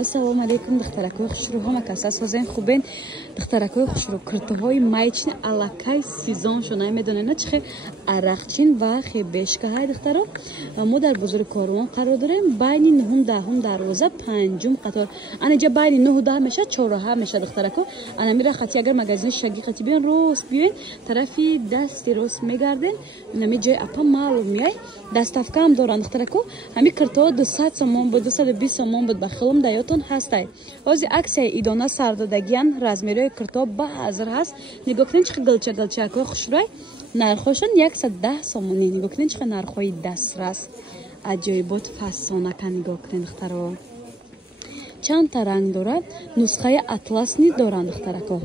Ассалому алейкум, духтаракои хушрӯ, ҳама каса созен хубен. Духтаракои хушрӯ, куртуҳои майчин аллакай сезон шуна медонена чихе арақчин ва хебешкаҳай духтаро. Мо дар бозори Корвон қарор дорем. Байни 9-10 дарвоза 5 қатор. Анаҷа байни 9-10 меша 4 меша духтарако. Анамира хати агар магазини шаги хати биен рост биен тарафи дасти рост мегарден. Нами ҷои апа маълум меай. Доставка ҳам доранд духтарако. Ҳами куртуҳо 200 сомон буд, 220 сомон буд ба хилм даётон ҳастай. Ҳозир аксияи идона сардодагиян размери куртуҳо ба ҳазир ҳаст. Нигоҳ кунед чихе галчакои хушрӯй. Нархошон 110 сомони. Нигоҳ кунед чихе нархҳои дастрас. Аҷоибот фасонака нигоҳ кунед духтаро. Чандта ранг дорад. Нусхаи атласни доранд духтарако.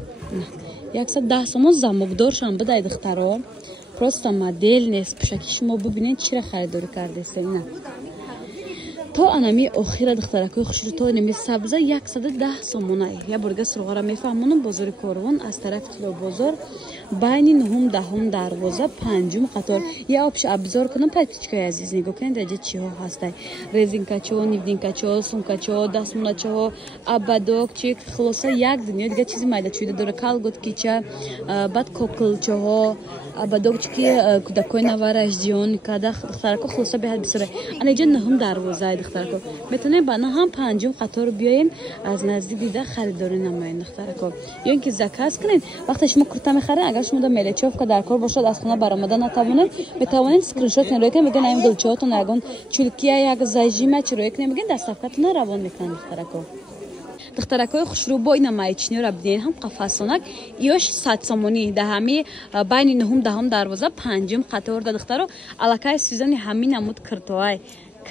110 сомон замокдоршам бидай духтаро. Просто модель нест. Пушаки шумо бибинед чира харидорӣ кардестед. На. То анами охира духтаракои хушрӯ то нами сабза 110 сомонай. Я бурга суруғара мефаҳмонам бозори Корвон аз тарафи Тило бозор байни 9-10 дарвоза 5 қатор. Я обш обзор кунам подписчикои азиз нигоҳ кунед аҷа чиҳо ҳастай. Резинкачо, нивдинкачо, сумкачо, дастмоначо, абадокчик, хулоса як дунё дига чизи майдачӯида дора. Калготкича, баъд коклчоҳо, абадокчики кӯдакои навараждиён када духтарако хулоса беҳад бисёре. Анаҷа 9 дарвозаи духтарако. Метонем бана ҳам 5 қатор биёем аз наздик дида харидорӣ намоем духтарако. Ё ин ки заказ кунед вақте шумо курта мехаред агар шумо да мелечовка дар кор бошад аз хона баромада натавонед метавонед скриншот рӯй кунед мегӯед ин гулчаҳотон ягон чулкия як зажима чи рӯй кунед мегӯед доставкатона равон мекунад духтарако. Духтаракои хушрӯ бо ина майчниёра биден ҳам қафасонак иёш 100 сомонӣ да ҳами байни 9-10 дарвоза 5 қатор да духтаро аллакай сезони ҳамин намуд куртуҳай.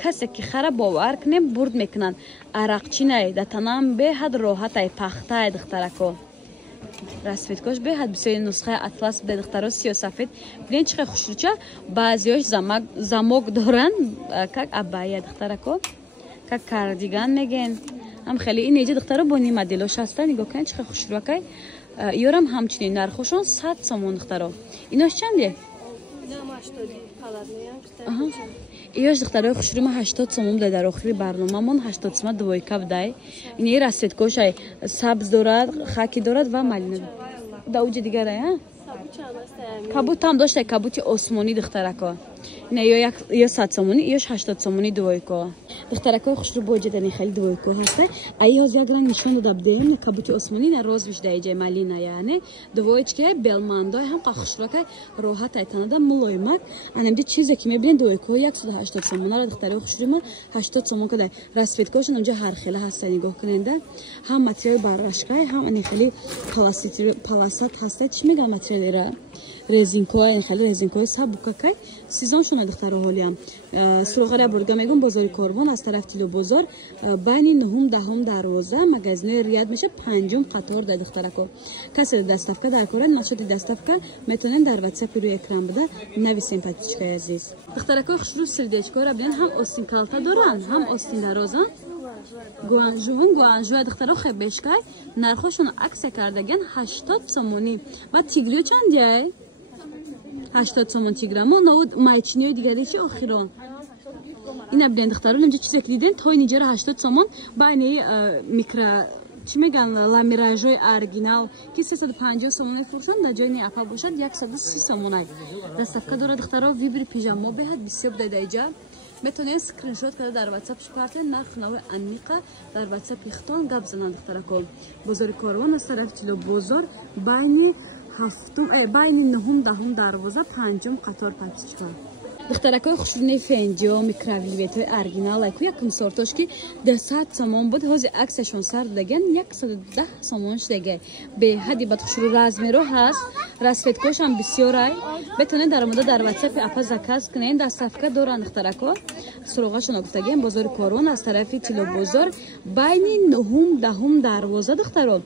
Касе ки хара бовар кунем бурд мекунанд. Арақчинай да танам беҳад роҳатай пахтай духтарако. Расветкош беҳад бисёри нусхаи атлас биде духтаро сиёсафед. Бинед чихе хушрӯча баъзиёш замок доранд как абая духтарако. Как кардиган меген. Ам хеле ин эҷа духтаро бо ин моделош ҳастан нигоҳ кунед чихе хушрӯакай. Ёрам ҳамчунин нархошон 100 сомон духтаро. Инош чанде? Иёш духтарои хушрӯма 80 сомон будай дар охири барномамон 80 сомон двойка будай. Ини расветкошай сабз дорад, хаки дорад ва малина. Да уҷа дигарай а? Кабут ҳам доштай кабути осмонӣ духтарако. Не ё 100 сомонӣ, ёш 80 сомонӣ двойка. Духтаракои хушрӯ боҷадани хели двойка ҳастай. Ай ҳоз як ранг нишон дода будем кабути осмонӣ на розвиш даиҷай малина яъне двоечкаи белмандой ҳам қа хушрӯакай роҳатай танада мулоимак. Анамҷа чизе ки мебинед двойка 180 сомонара духтарои хушрӯма 80 сомон кадай. Расветкошон онҷа ҳар хела ҳастай нигоҳ куненда. Ҳам материали баррашкай ҳам ани хели паласат ҳастай. Чӣ меган материалера? Резинкои хели резинкои сабукакай сезон шуна духтаро ҳолиам. Суруғара бурга мегум бозори Корвон аз тарафи Тило бозор байни 9-10 дарвоза магазинои Риад меша 5 қатор да духтарако. Касе доставка дар кора нақшоти доставка метонен дар WhatsApp рӯи экран буда нависем подписчикои азиз. Духтаракои хушрӯ сердечкора биден ҳам остин калта доранд ҳам остин дароза. Гуанжуа духтаро хебешкай нархошон аксия кардаган 80 сомонӣ. Ва тигриё чандяй? 80 сомон тиграмо науд майчниё дигари чи охирон. Ина биден духтаро намҷа чизе ки диден тои ниҷара 80 сомон байни микро чӣ меган ламиражои оригинал ки 350 сомон фурӯшанд дар ҷои апа бошад 130 сомонай. Доставка дорад духтаро вибри пижамо беҳад бисёр будай даиҷа. Метонед скриншот карда дар WhatsApp шукартен нарх нави аниқа дар WhatsApp ихтон гап зананд духтарако. Бозори Корвон аз тарафи Тило бозор байни 9-10 дарвоза 5 қатор подписчика. Духтаракои хушрӯни фенҷо микровилветои оригинал лайку якум сортош ки 200 сомон буд ҳозир аксияшон сар дадаган 110 сомон шудагай. Беҳади бад хушрӯ размеро ҳаст. Расветкошам бисёрай. Бетонед дар омода дар WhatsApp апа заказ кунед доставка доранд духтарако. Суруғашон гуфтагем бозори Корвон аз тарафи Тило бозор байни 9-10 дарвоза духтаро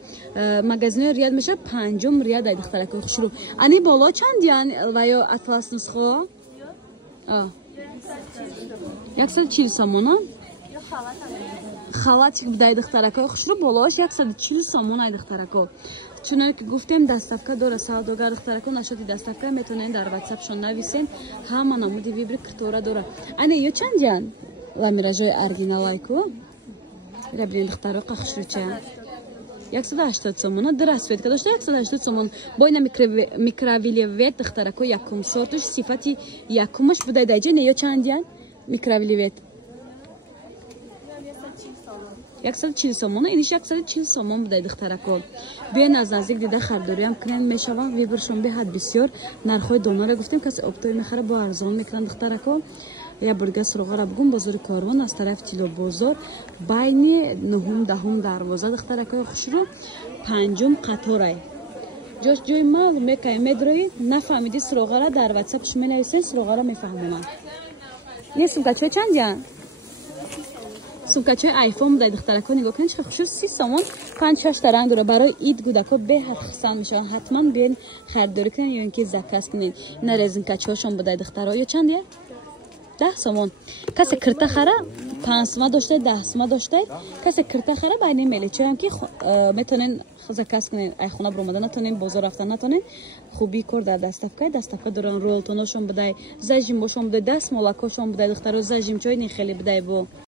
магазинои Риад меша 5 Риад ай духтаракои хушрӯ. Ани боло чандян ва ё атлас нусхо? 140 сомона? Халатик будай духтаракои хушрӯ болоаш 140 сомон ай духтарако. Чуноне ки гуфтем доставка дора савдогар духтарако нашоти доставка метонен дар WhatsApp шон нависен ҳама намуди вибри куртура дора. Ане ё чандян? Ламиражои оригиналайку Рабин духтаро қахшруча 180 сомон дар расветка дошта 180 сомон бо ина микровилевет духтарако якум сортуш сифати якумаш будай даҷа не ё чандян микровилевет 140 сомон иниш 140 сомон будай духтарако биён аз наздик дида хардориам кунен мешаванд вибршон беҳад бисёр нархҳои донаро гуфтем касе обтои мехара бо арзон мекунанд духтарако я бурга суроғара бугум бозори Корвон аз тарафи Тило бозор байни 9-10 дарвоза духтаракои хушрӯ 5 қаторай ҷош ҷои маълум мекай медрои нафаҳмиди суроғара дар WhatsApp менависен суроғара мефаҳмонам не сумкачои чандян сумкачои iPhone будай духтарако нигоҳ кунед чӣ хушрӯ 30 сомон 5-6 та ранг дора барои ид гудако беҳад хисан мешаванд ҳатман биён хардорӣ кунед ё ин ки заказ кунед ина резинкачоҳошон будай духтаро ё чандя 10 сомон касе кирта хара 5 сома доштед 10 сома доштед касе кирта хара байни мели чунки ки метонен заказ кунен ай хона бромада натонен бозор рафтан натонен хуби кор дар дастафка доран ролтоношон будай зажим бошон будай дастмолакошон будай духтаро зажимчои хеле будай бо